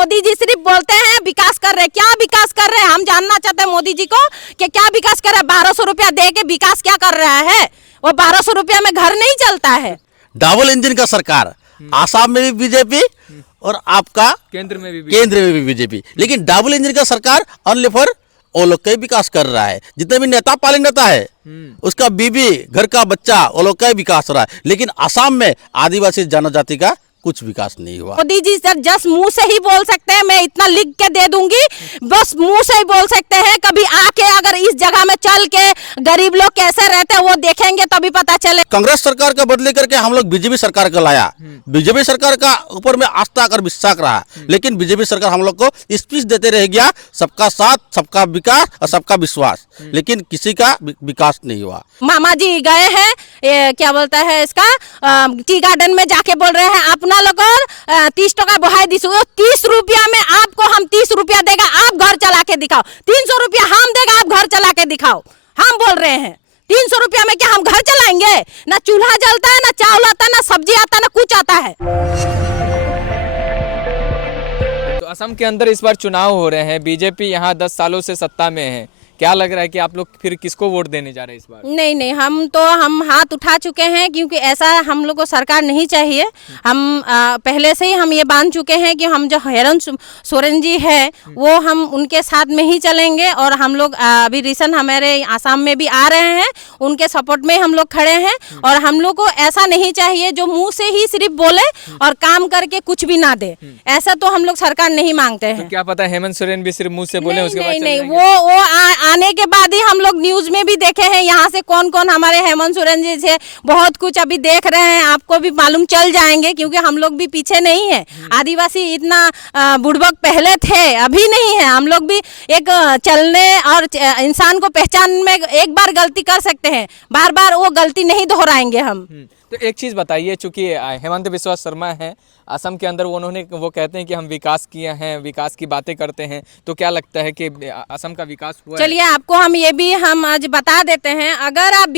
मोदी जी सिर्फ बोलते हैं विकास कर रहे हैं। क्या विकास कर रहे हैं हम जानना चाहते हैं मोदी जी को कि क्या विकास कर रहे हैं। 1200 रुपया दे के विकास क्या कर रहा है? वो 1200 रुपया में घर नहीं चलता है। डबल इंजन का सरकार, आसाम में भी बीजेपी और आपका केंद्र में भी बीजेपी, लेकिन डबल इंजन का सरकार ओनली फॉर वो लोग का ही विकास कर रहा है। जितने भी नेता पाले नेता है उसका बीबी घर का बच्चा वो लोग का ही विकास हो रहा है, लेकिन असम में आदिवासी जनजाति का कुछ विकास नहीं हुआ। मोदी जी सर जस्ट मुंह से ही बोल सकते हैं, मैं इतना लिख के दे दूंगी, बस मुंह से ही बोल सकते हैं। कभी आके अगर इस जगह में चल के गरीब लोग कैसे रहते हैं वो देखेंगे तभी पता चले। कांग्रेस सरकार का बदले करके हम लोग बीजेपी सरकार को लाया, बीजेपी सरकार का ऊपर में आस्था कर विश्वास रहा, लेकिन बीजेपी सरकार हम लोग को स्पीच देते रह गया, सबका साथ, सबका विकास और सबका विश्वास, लेकिन किसी का विकास नहीं हुआ। मामा जी गए हैं क्या बोलता है इसका टी गार्डन में जाके बोल रहे हैं अपना लोग 30 टका बढ़ाई दी, 30 रुपया में आपको हम 30 रुपया देगा, आप घर चला के दिखाओ। 300 रुपया हम देगा, आप घर चला के दिखाओ। हम बोल रहे हैं 300 रुपया में क्या हम घर चलाएंगे? ना चूल्हा जलता है, ना चावल आता है, ना सब्जी आता है, ना कुछ आता है। तो असम के अंदर इस बार चुनाव हो रहे हैं, बीजेपी यहाँ 10 सालों से सत्ता में है, क्या लग रहा है कि आप लोग फिर किसको वोट देने जा रहे हैं इस बार? नहीं, हम हाथ उठा चुके हैं, क्योंकि ऐसा हम लोग को सरकार नहीं चाहिए। हम पहले से ही हम ये मान चुके हैं कि हम जो हेमंत सोरेन जी है वो हम उनके साथ में ही चलेंगे, और हम लोग अभी रिसेंट हमारे आसाम में भी आ रहे हैं, उनके सपोर्ट में हम लोग खड़े हैं। और हम लोग को ऐसा नहीं चाहिए जो मुंह से ही सिर्फ बोले और काम करके कुछ भी ना दे, ऐसा तो हम लोग सरकार नहीं मांगते हैं। तो क्या पता हेमंत सोरेन भी सिर्फ मुंह से बोले उसके बाद नहीं, वो आने के बाद ही हम लोग न्यूज में भी देखे हैं यहाँ से कौन कौन हमारे हेमंत सोरेन जी से बहुत कुछ अभी देख रहे हैं, आपको भी मालूम चल जाएंगे, क्योंकि हम लोग भी पीछे नहीं है। आदिवासी इतना बुड़बक पहले थे, अभी नहीं है। हम लोग भी एक चलने और इंसान को पहचान में एक बार गलती कर सकते हैं, बार बार वो गलती नहीं दोहराएंगे हम। तो एक चीज़ बताइए, चूंकि हेमंत बिस्वा शर्मा हैं असम के अंदर, वो कहते हैं कि हम विकास किए हैं, विकास की बातें करते हैं, तो क्या लगता है कि असम का विकास हुआ है? चलिए आपको हम आज बता देते हैं। अगर आप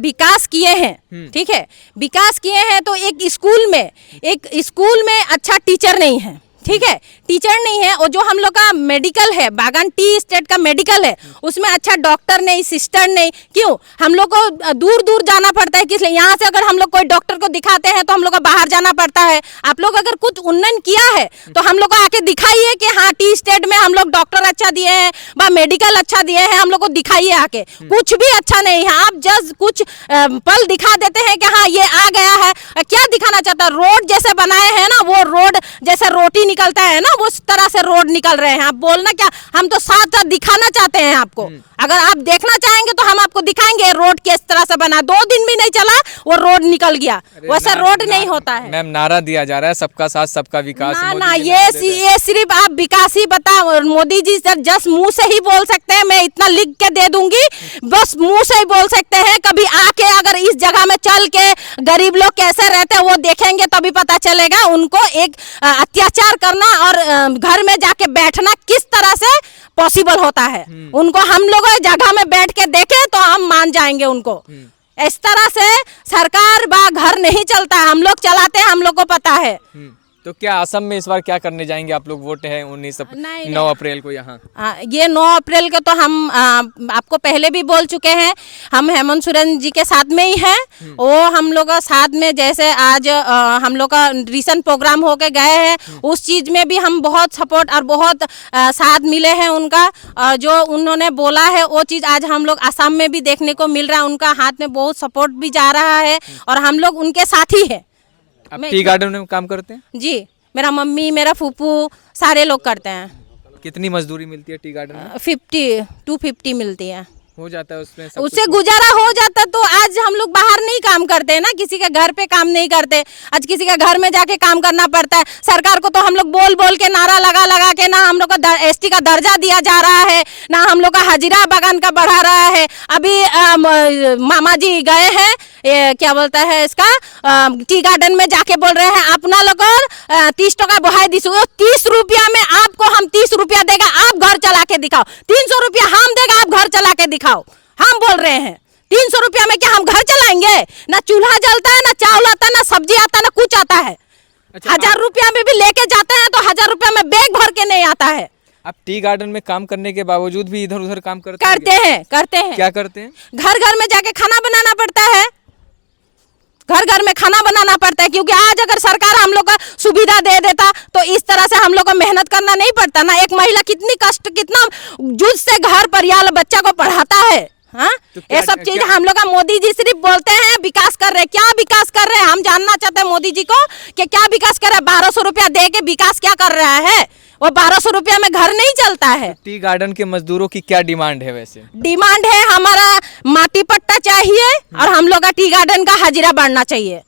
विकास किए हैं, ठीक है, विकास किए हैं, तो एक स्कूल में अच्छा टीचर नहीं है, ठीक है, टीचर नहीं है, और जो हम लोग का मेडिकल है, बागान टी स्टेट का मेडिकल है, उसमें अच्छा डॉक्टर नहीं, सिस्टर नहीं। क्यों हम लोग को दूर दूर जाना पड़ता है? किस लिए? यहाँ से अगर हम लोग कोई डॉक्टर को दिखाते हैं तो हम लोग को बाहर जाना पड़ता है। आप लोग अगर कुछ उन्नयन किया है तो हम लोग को आके दिखाइए कि हाँ टी स्टेट में हम लोग डॉक्टर अच्छा दिए हैं, मेडिकल अच्छा दिए हैं, हम लोग को दिखाइए आके। कुछ भी अच्छा नहीं है, आप जस्ट कुछ पल दिखा देते हैं कि हाँ ये आ गया है। क्या दिखाना चाहता है? रोड जैसे बनाए हैं ना, वो रोड जैसे रोटी निकलता है ना, उस तरह से रोड निकल रहे हैं। आप बोलना क्या, हम तो साथ साथ दिखाना चाहते हैं आपको। अगर आप देखना चाहेंगे तो हम आपको दिखाएंगे रोड किस तरह से बना। 2 दिन भी नहीं चला वो रोड निकल गया, वैसा रोड नहीं होता है। मैम नारा दिया जा रहा है सबका साथ सबका विकास। ना ये सिर्फ आप विकास ही बता। मोदी जी सर जस्ट मुंह से ही बोल सकते हैं, मैं इतना लिख के दे दूंगी, बस मुंह से ही बोल सकते हैं। कभी आके अगर इस जगह में चल के गरीब लोग कैसे रहते हैं वो देखेंगे तभी पता चलेगा। उनको एक अत्याचार करना और घर में जाके बैठना किस तरह से पॉसिबल होता है, उनको हम लोग जगह में बैठ के देखें तो हम मान जाएंगे उनको। इस तरह से सरकार बा घर नहीं चलता, हम लोग चलाते हैं, हम लोग को पता है। तो क्या असम में इस बार क्या करने जाएंगे आप लोग? वोट है 9 अप्रैल को यहाँ। ये 9 अप्रैल को तो हम आपको पहले भी बोल चुके हैं, हम हेमंत सोरेन जी के साथ में ही हैं। वो हम लोग साथ में, जैसे आज हम लोग का रिसेंट प्रोग्राम होके गए हैं, उस चीज़ में भी हम बहुत सपोर्ट और बहुत साथ मिले हैं उनका। जो उन्होंने बोला है वो चीज़ आज हम लोग आसाम में भी देखने को मिल रहा है। उनका हाथ में बहुत सपोर्ट भी जा रहा है और हम लोग उनके साथ ही है। आप टी गार्डन में काम करते हैं? जी, मेरा मम्मी, मेरा फूफू, सारे लोग करते हैं। कितनी मजदूरी मिलती है टी गार्डन में? 250 मिलती है। हो जाता है उसमें, उससे गुजारा हो जाता। तो आज हम लोग बाहर नहीं काम करते ना, किसी के घर पे काम नहीं करते, आज किसी के घर में जाके काम करना पड़ता है। सरकार को तो हम लोग बोल बोल के नारा लगा लगा के, ना हम लोग को एसटी का दर्जा दिया जा रहा है, ना हम लोग का हजीरा बागान का बढ़ा रहा है। अभी मामा जी गए हैं क्या बोलता है इसका टी गार्डन में जाके बोल रहे हैं अपना लोग 30 टका बढ़ाई दी, 30 रुपया में आपको हम 30 रुपया देगा, आप घर चला के दिखाओ। 300 रुपया हम देगा, आप घर चला के दिखाओ। हम बोल रहे हैं 300 रुपया में क्या हम घर चलाएंगे? ना चूल्हा जलता है, ना चावल आता है, ना सब्जी आता है, ना कुछ आता है। अच्छा, 1000 रुपया में भी लेके जाते हैं तो 1000 रुपया में बैग भर के नहीं आता है। आप टी गार्डन में काम करने के बावजूद भी इधर उधर काम करते करते हैं। क्या करते हैं? घर घर में जाके खाना बनाना पड़ता है, घर घर में खाना बनाना पड़ता है, क्योंकि आज अगर सरकार हम लोग का सुविधा दे देता तो इस तरह से हम लोग को मेहनत करना नहीं पड़ता ना। एक महिला कितनी कष्ट, कितना जुझ से घर परिवार बच्चा को पढ़ाता है। हाँ, तो ये सब चीज हम लोग का मोदी जी सिर्फ बोलते हैं विकास कर रहे हैं। क्या विकास कर रहे हैं हम जानना चाहते हैं मोदी जी को कि क्या विकास कर रहे हैं। 1200 रुपया दे के विकास क्या कर रहा है? वो 1200 रुपया में घर नहीं चलता है। टी गार्डन के मजदूरों की क्या डिमांड है वैसे? डिमांड है हमारा माटी पट्टा चाहिए और हम लोग का टी गार्डन का हाजिरा बढ़ना चाहिए,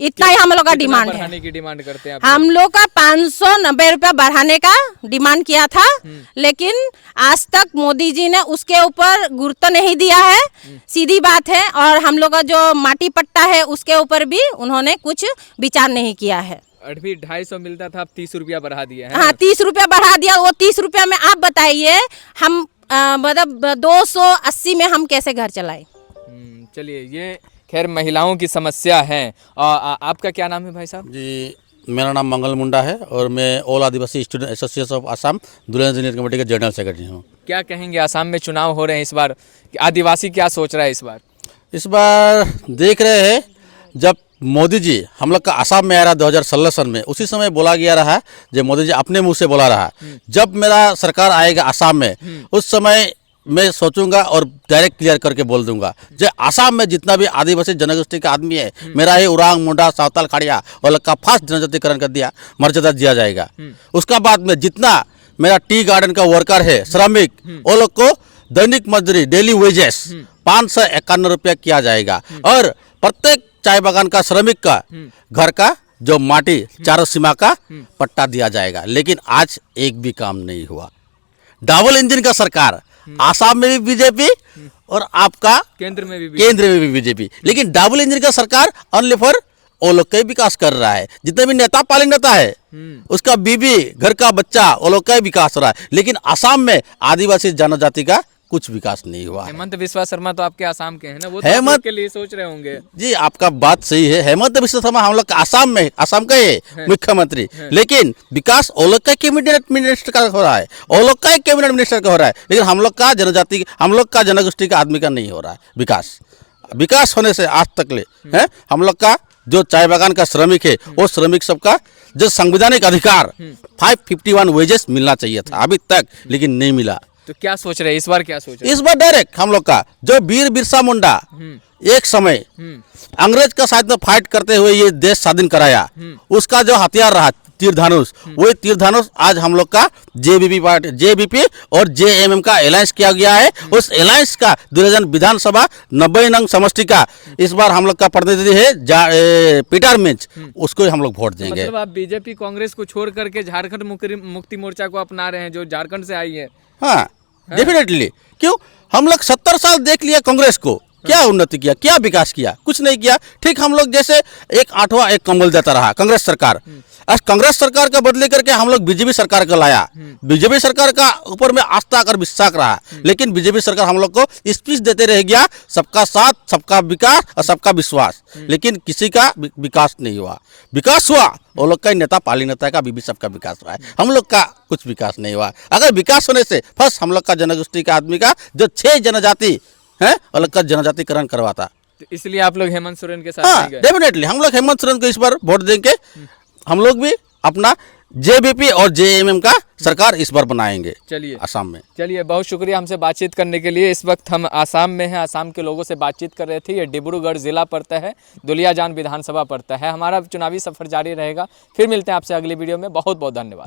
इतना ही हम लोग का डिमांड है। बढ़ाने की डिमांड करते हैं आप? हम लोग का 590 रुपया बढ़ाने का डिमांड किया था, लेकिन आज तक मोदी जी ने उसके ऊपर गुरुत्व नहीं दिया है, सीधी बात है। और हम लोग का जो माटी पट्टा है उसके ऊपर भी उन्होंने कुछ विचार नहीं किया है। अभी 250 मिलता था, अब 30 रुपया बढ़ा दिया है। हाँ, 30 रुपया बढ़ा दिया। वो 30 रुपया में आप बताइए हम मतलब 280 में हम कैसे घर चलाए? चलिए, ये खैर महिलाओं की समस्या है। आपका क्या नाम है भाई साहब? जी, मेरा नाम मंगल मुंडा है और मैं all Adivasi student association of Assam Dulhin engineer committee का जनरल सेक्रेटरी हूँ। क्या कहेंगे, आसाम में चुनाव हो रहे हैं इस बार, आदिवासी क्या सोच रहा है इस बार? इस बार देख रहे हैं, जब मोदी जी हम लोग का आसाम में आ रहा 2016 सन में, उसी समय बोला गया रहा, जो मोदी जी अपने मुंह से बोला रहा, जब मेरा सरकार आएगा आसाम में उस समय मैं सोचूंगा और डायरेक्ट क्लियर करके बोल दूंगा, जो आसाम में जितना भी आदिवासी जनगोष्ठी का आदमी है, मेरा ही उरांग मुंडा सावताल खाड़िया और लोग का फास्ट जनजातिकरण कर दिया, मर्यादा दिया जाएगा। उसका बाद में जितना मेरा टी गार्डन का वर्कर है, श्रमिक, वो लोग को दैनिक मजदूरी डेली वेजेस 551 रुपया किया जाएगा और प्रत्येक चाय बागान का श्रमिक का घर का जो माटी चारों सीमा का पट्टा दिया जाएगा। लेकिन आज एक भी काम नहीं हुआ। डबल इंजन का सरकार, आसाम में भी बीजेपी और आपका केंद्र में भी बीजेपी, लेकिन डबल इंजन का सरकार ओनली फॉर वो लोग का ही विकास कर रहा है। जितने भी नेता पालिंग नेता है उसका बीबी घर का बच्चा वो लोग का ही विकास हो रहा है, लेकिन आसाम में आदिवासी जनजाति का कुछ विकास नहीं हुआ। हेमंत बिस्वा शर्मा तो आपके आसाम के हैं ना, वो तो हेमंत के लिए सोच रहे होंगे। जी, आपका बात सही है। हेमंत बिस्वा शर्मा हम लोग आसाम में, आसाम का है मुख्यमंत्री, लेकिन विकास वो लोग का कैबिनेट मिनिस्टर का हो रहा है, वो लोग का कैबिनेट मिनिस्टर का हो रहा है, लेकिन हम लोग का जनजाति, हम लोग का जनगोष्ठी का आदमी का नहीं हो रहा है विकास। विकास होने से आज तक ले है हम लोग का जो चाय बागान का श्रमिक है, वो श्रमिक सबका जो संवैधानिक अधिकार 551 वेजेस मिलना चाहिए था अभी तक, लेकिन नहीं मिला। तो क्या सोच रहे हैं इस बार, क्या सोच रहे हैं? इस बार डायरेक्ट हम लोग का जो वीर बिरसा मुंडा एक समय अंग्रेज का साथ में फाइट करते हुए ये देश स्वाधीन कराया, उसका जो हथियार रहा तीर धनुष, वही तीर धनुष आज हम लोग का जेबीपी और जेएमएम का अलायंस किया गया है। उस अलायंस का 2000 विधानसभा 90 नंग समष्टि का इस बार हम लोग का प्रतिनिधि है पीटर मिंच, उसको हम लोग वोट देंगे। मतलब आप बीजेपी कांग्रेस को छोड़ करके झारखंड मुक्ति मोर्चा को अपना रहे हैं, जो झारखंड से आई है? हाँ, डेफिनेटली। क्यों? हम लोग 70 साल देख लिया कांग्रेस को, क्या उन्नति किया, क्या विकास किया? कुछ नहीं किया। ठीक हम लोग जैसे एक आठवां एक कंबल देता रहा कांग्रेस सरकार। आज कांग्रेस सरकार का बदले करके हम लोग बीजेपी सरकार को लाया। बीजेपी सरकार का ऊपर में आस्था और विश्वास रहा, लेकिन बीजेपी सरकार हम लोग को स्पीच देते रह गया, सबका साथ, सबका विकास और सबका विश्वास, लेकिन किसी का विकास नहीं हुआ। विकास हुआ वो लोग का नेता पाली नेता का बीबी सबका विकास हुआ है, हम लोग का कुछ विकास नहीं हुआ। अगर विकास होने से फर्स्ट हम लोग का जनगोष्ठी का आदमी का जो 6 जनजाति है वो लोग का जनजातिकरण करवाता, तो इसलिए आप लोग हेमंत सोरेन के साथ हाँ, डेफिनेटली हम लोग हेमंत सोरेन को इस बार वोट देंगे। हम लोग भी अपना जेबीपी और जेएमएम का सरकार इस बार बनाएंगे। चलिए आसाम में। चलिए, बहुत शुक्रिया हमसे बातचीत करने के लिए। इस वक्त हम आसाम में हैं, आसाम के लोगों से बातचीत कर रहे थे। ये डिब्रूगढ़ जिला पड़ता है, दुलियाजान विधानसभा पड़ता है। हमारा चुनावी सफर जारी रहेगा। फिर मिलते हैं आपसे अगली वीडियो में। बहुत बहुत धन्यवाद।